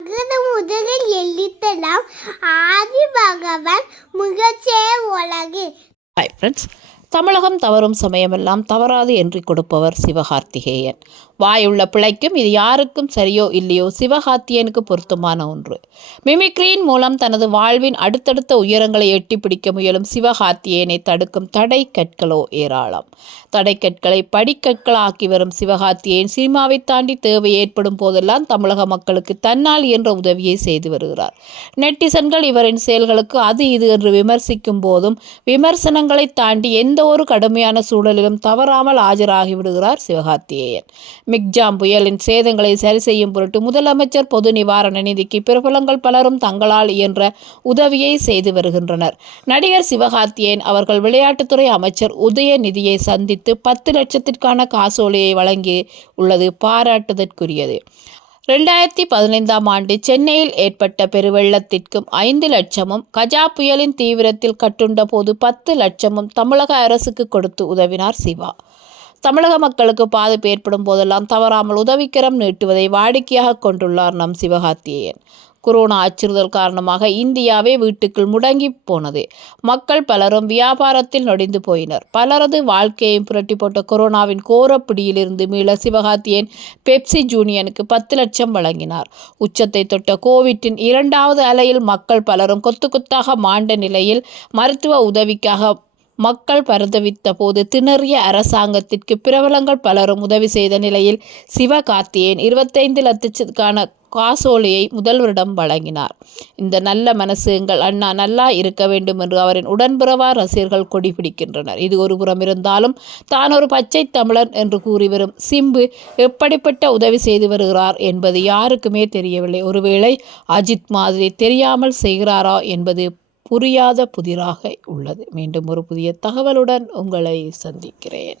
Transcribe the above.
அகர முதலில் எழுத்தெல்லாம் ஆதி பகவன் முகச்சே உலகு ஹாய் ஃப்ரெண்ட்ஸ் தமிழகம் தவறும் சமயமெல்லாம் தவறாது என்று கொடுப்பவர் சிவகார்த்திகேயன். வாயுள்ள பிழைக்கும் இது யாருக்கும் சரியோ இல்லையோ சிவகார்த்தியனுக்கு பொருத்தமான ஒன்று. மிமிக்ரியின் மூலம் தனது வாழ்வின் அடுத்தடுத்த உயரங்களை எட்டி பிடிக்க முயலும் சிவகார்த்தியனை தடுக்கும் தடை கற்களோ ஏராளம். தடை கற்களை படிக்கற்களாக்கி வரும் சிவகார்த்தியன் சினிமாவை தாண்டி தேவை ஏற்படும் போதெல்லாம் தமிழக மக்களுக்கு தன்னால் என்ற உதவியை செய்து வருகிறார். நெட்டிசன்கள் இவரின் செயல்களுக்கு அது இது என்று விமர்சிக்கும் போதும் விமர்சனங்களை தாண்டி எந்த ஒரு கடுமையான சூழலிலும் தவறாமல் ஆஜராகிவிடுகிறார் சிவகார்த்தியேயன் மிக்ஜாம் புயலின் சேதங்களை சரி செய்யும் பொருட்டு முதலமைச்சர் பொது நிவாரண நிதிக்கு பிரபலங்கள் பலரும் தங்களால் இயன்ற உதவியை செய்து வருகின்றனர். நடிகர் சிவகார்த்தியேயன் அவர்கள் விளையாட்டுத்துறை அமைச்சர் உதயநிதியை சந்தித்து பத்து லட்சத்திற்கான காசோலையை வழங்கி உள்ளது பாராட்டுதற்குரியது. ரெண்டாயிரத்தி பதினைந்தாம் ஆண்டு சென்னையில் ஏற்பட்ட பெருவெள்ளத்திற்கும் ஐந்து லட்சமும் கஜா புயலின் தீவிரத்தில் கட்டுண்ட போது பத்து லட்சமும் தமிழக அரசுக்கு கொடுத்து உதவினார் சிவா. தமிழக மக்களுக்கு பாதிப்பு ஏற்படும் போதெல்லாம் தவறாமல் உதவிக்கரம் நீட்டுவதை வாடிக்கையாக கொண்டுள்ளார் நம் சிவகார்த்தியேயன் கொரோனா அச்சுறுத்தல் காரணமாக இந்தியாவே வீட்டுக்குள் முடங்கி போனது. மக்கள் பலரும் வியாபாரத்தில் நொடிந்து போயினர். பலரது வாழ்க்கையையும் புரட்டி போட்ட கொரோனாவின் கோரப்பிடியிலிருந்து மீள சிவகார்த்தியன் பெப்சி ஜூனியனுக்கு பத்து லட்சம் வழங்கினார். உச்சத்தை தொட்ட கோவிட்டின் இரண்டாவது அலையில் மக்கள் பலரும் கொத்து கொத்தாக மாண்ட நிலையில் மருத்துவ உதவிக்காக மக்கள் பரிதவித்த போது திணறிய அரசாங்கத்திற்கு பிரபலங்கள் பலரும் உதவி செய்த நிலையில் சிவகார்த்தியேயன் இருபத்தைந்து லட்சத்துக்கான காசோலையை முதல்வரிடம் வழங்கினார். இந்த நல்ல மனசு எங்கள் அண்ணா நல்லா இருக்க வேண்டும் என்று அவரின் உடன்பிறவா ரசிகர்கள் கொடி பிடிக்கின்றனர். இது ஒரு புறம் இருந்தாலும் தான் ஒரு பச்சை தமிழன் என்று கூறி வரும் சிம்பு எப்படிப்பட்ட உதவி செய்து வருகிறார் என்பது யாருக்குமே தெரியவில்லை. ஒருவேளை அஜித் மாதிரி தெரியாமல் செய்கிறாரா என்பது புரியாத புதிராக உள்ளது. மீண்டும் ஒரு புதிய தகவலுடன் உங்களை சந்திக்கிறேன்.